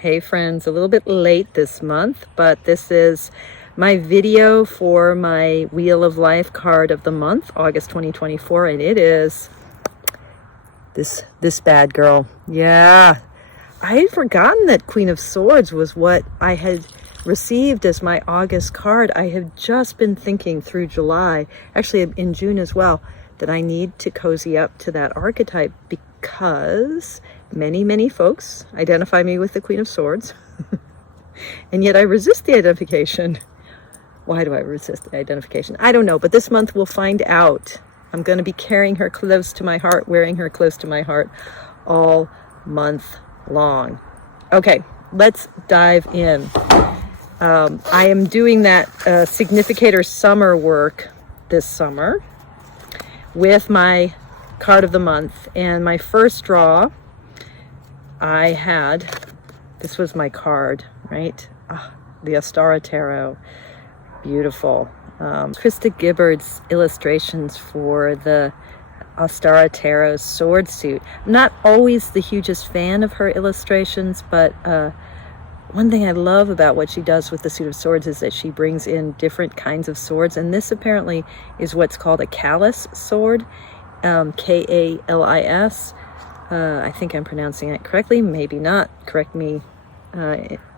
Hey friends, a little bit late this month, but this is my video for my Wheel of Life card of the month, August 2024, and it is this bad girl. Yeah, I had forgotten that Queen of Swords was what I had received as my August card. I have just been thinking through July, actually in June as well, that I need to cozy up to that archetype because many folks identify me with the Queen of Swords and yet I resist the identification. Why do I resist the identification? I don't know, but this month we'll find out. I'm going to be carrying her close to my heart, wearing her close to my heart all month long. Okay, let's dive in. I am doing that significator summer work this summer with my card of the month, and my first draw I had, this was my card, right? The Ostara Tarot, beautiful. Krista Gibbard's illustrations for the Ostara Tarot sword suit. I'm not always the hugest fan of her illustrations, but one thing I love about what she does with the suit of swords is that she brings in different kinds of swords, and this apparently is what's called a callus sword, K-A-L-I-S. I think I'm pronouncing it correctly, maybe not. Correct me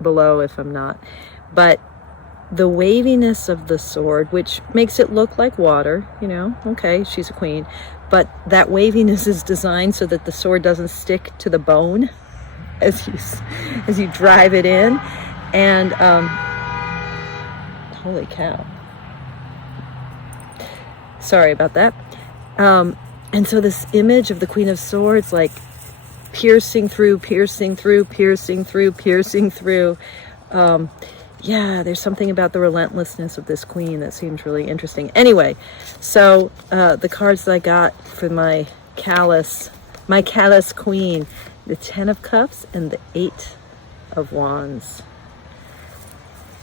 below if I'm not. But the waviness of the sword, which makes it look like water, you know, okay, she's a queen, but that waviness is designed so that the sword doesn't stick to the bone as you drive it in. And holy cow, sorry about that. And so this image of the Queen of Swords, like piercing through. Yeah, there's something about the relentlessness of this queen that seems really interesting. Anyway, so the cards that I got for my callus queen, the 10 of Cups and the 8 of Wands.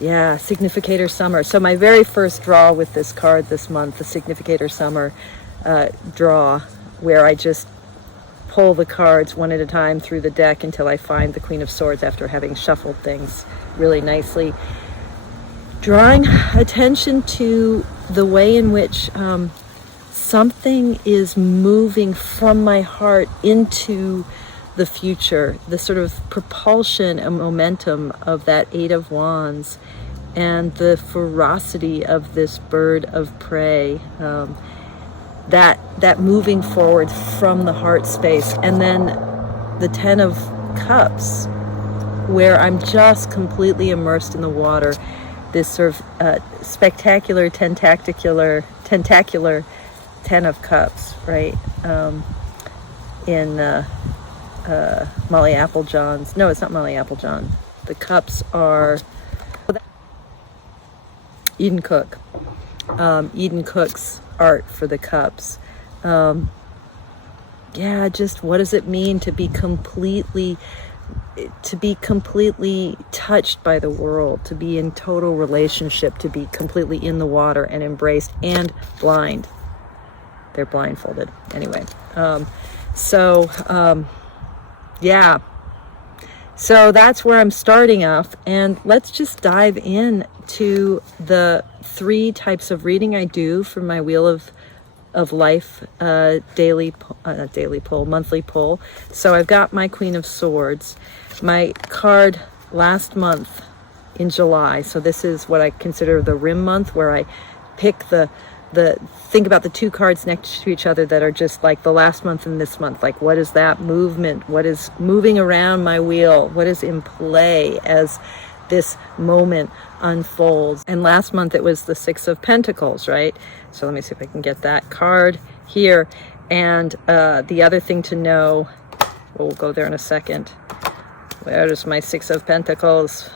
Yeah, significator summer. So my very first draw with this card this month, the significator summer draw, where I just pull the cards one at a time through the deck until I find the Queen of Swords after having shuffled things really nicely. Drawing attention to the way in which something is moving from my heart into the future, the sort of propulsion and momentum of that 8 of Wands and the ferocity of this bird of prey. That moving forward from the heart space, and then the 10 of Cups, where I'm just completely immersed in the water, this sort of spectacular, tentacular 10 of Cups, right? In Molly Applejohn's, no, it's not Molly Applejohn. The cups are Eden Cook. Eden Cook's art for the cups. Yeah, just what does it mean to be completely touched by the world, to be in total relationship, to be completely in the water and embraced and blind. They're blindfolded anyway. Yeah, so that's where I'm starting off, and let's just dive in to the 3 types of reading I do for my Wheel of Life monthly pull. So I've got my Queen of Swords, my card last month in July. So this is what I consider the rim month, where I pick think about the 2 cards next to each other that are just like the last month and this month. Like, what is that movement? What is moving around my wheel? What is in play as this moment unfolds? And last month it was the 6 of Pentacles, right? So let me see if I can get that card here. And the other thing to know, we'll go there in a second. Where's my 6 of Pentacles?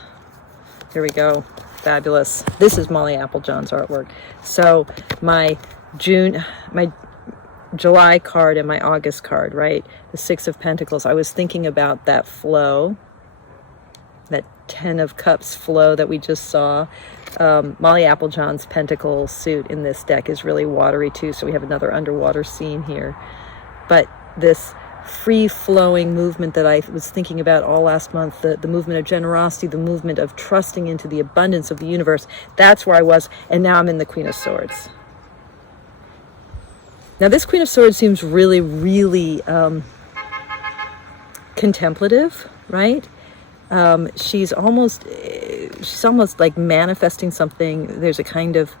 Here we go. Fabulous. This is Molly Applejohn's artwork. So my July card and my August card, right? The 6 of Pentacles. I was thinking about that flow, that 10 of Cups flow that we just saw. Molly Applejohn's Pentacle suit in this deck is really watery too, so we have another underwater scene here. But this free-flowing movement that I was thinking about all last month, the movement of generosity, the movement of trusting into the abundance of the universe. That's where I was, and now I'm in the Queen of Swords. Now this Queen of Swords seems really, really contemplative, right? She's almost like manifesting something. There's a kind of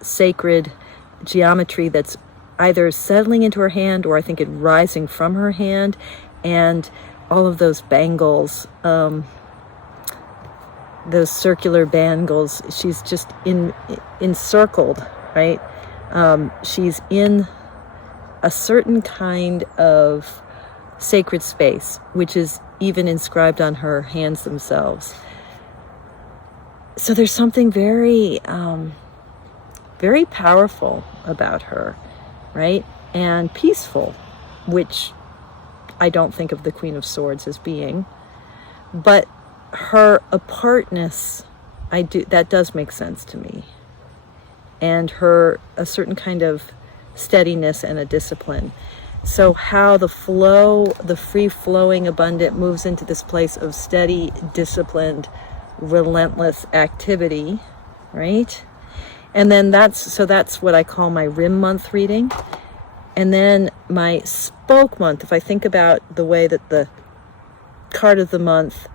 sacred geometry that's either settling into her hand, or I think it rising from her hand, and all of those bangles, those circular bangles, she's just encircled, right? She's in a certain kind of sacred space, which is even inscribed on her hands themselves. So there's something very, very powerful about her, right? And peaceful, which I don't think of the Queen of Swords as being. But her apartness, that does make sense to me. And a certain kind of steadiness and a discipline. So how the free-flowing abundant moves into this place of steady, disciplined, relentless activity, right? And then that's what I call my rim month reading. And then my spoke month, if I think about the way that the card of the month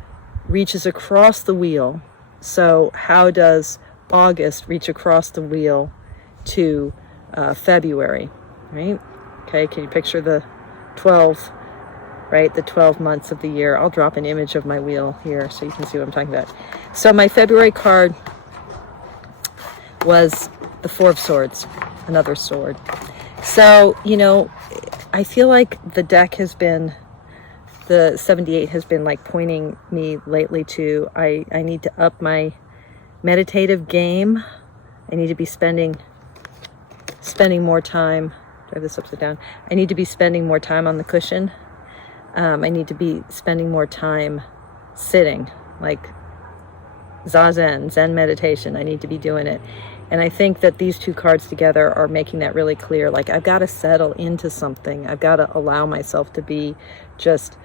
reaches across the wheel. So how does August reach across the wheel to February, right? Okay, can you picture the 12, right? The 12 months of the year. I'll drop an image of my wheel here so you can see what I'm talking about. So my February card was the Four of Swords, another sword. So, I feel like the deck the 78 has been like pointing me lately to, I need to up my meditative game. I need to be spending more time, drive this upside down. I need to be spending more time on the cushion. I need to be spending more time sitting, like Zazen, Zen meditation. I need to be doing it. And I think that these two cards together are making that really clear. Like, I've got to settle into something. I've got to allow myself to be just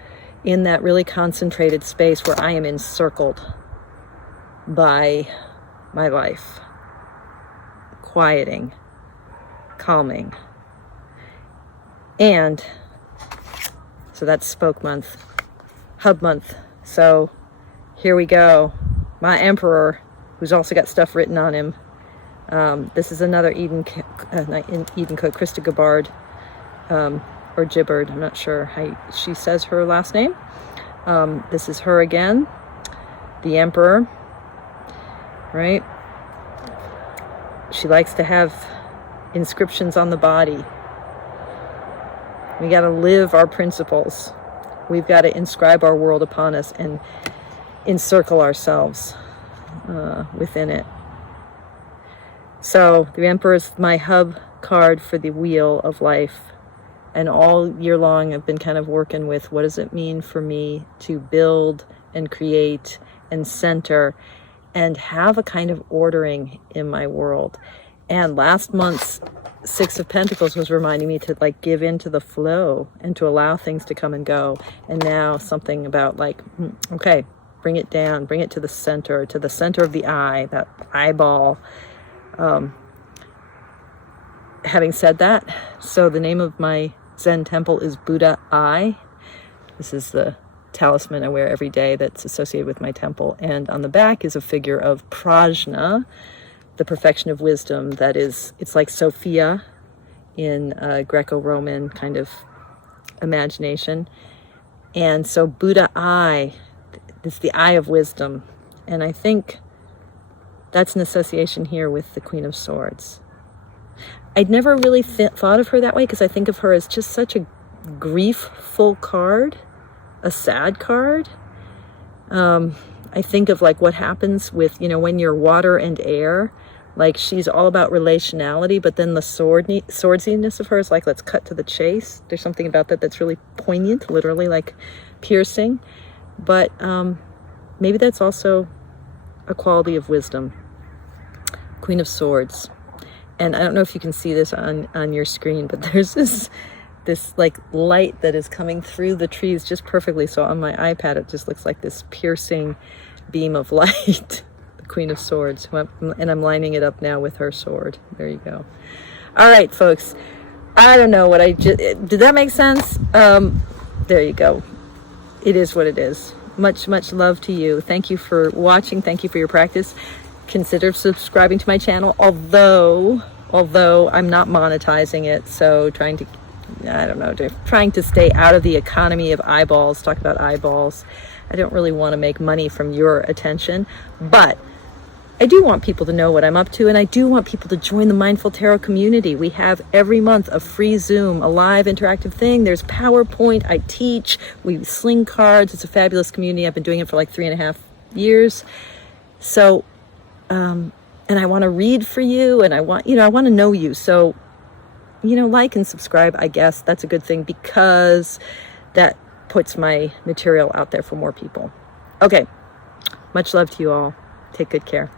in that really concentrated space where I am encircled by my life. Quieting, calming. And so that's spoke month, hub month. So here we go. My Emperor, who's also got stuff written on him. This is another not Eden Cook, Krista Gabbard, or Gibbard. I'm not sure how she says her last name. This is her again, the Emperor, right? She likes to have inscriptions on the body. We got to live our principles. We've got to inscribe our world upon us and encircle ourselves within it. So the Emperor is my hub card for the wheel of life. And all year long, I've been kind of working with, what does it mean for me to build and create and center and have a kind of ordering in my world. And last month's Six of Pentacles was reminding me to like give into the flow and to allow things to come and go. And now something about like, okay, bring it down, bring it to the center of the eye, that eyeball. Having said that, so the name of my Zen temple is Buddha Eye. This is the talisman I wear every day that's associated with my temple. And on the back is a figure of Prajna, the perfection of wisdom. That is, it's like Sophia in Greco-Roman kind of imagination. And so Buddha Eye is the eye of wisdom. And I think that's an association here with the Queen of Swords. I'd never really thought of her that way because I think of her as just such a grief-full card, a sad card. I think of like what happens with, when you're water and air, like she's all about relationality, but then the swordsiness of her is like, let's cut to the chase. There's something about that that's really poignant, literally like piercing. But maybe that's also a quality of wisdom. Queen of Swords. And I don't know if you can see this on your screen, but there's this like light that is coming through the trees just perfectly. So on my iPad, it just looks like this piercing beam of light. The Queen of Swords. And I'm lining it up now with her sword. There you go. All right, folks. I don't know what did that make sense? There you go. It is what it is. Much, much love to you. Thank you for watching. Thank you for your practice. Consider subscribing to my channel, although I'm not monetizing it. So trying to stay out of the economy of eyeballs, talk about eyeballs. I don't really want to make money from your attention, but I do want people to know what I'm up to, and I do want people to join the Mindful Tarot community. We have every month a free Zoom, a live interactive thing. There's PowerPoint. I teach. We sling cards. It's a fabulous community. I've been doing it for like 3.5 years. So, and I want to read for you, and I want to know you. So, like and subscribe, I guess. That's a good thing because that puts my material out there for more people. Okay. Much love to you all. Take good care.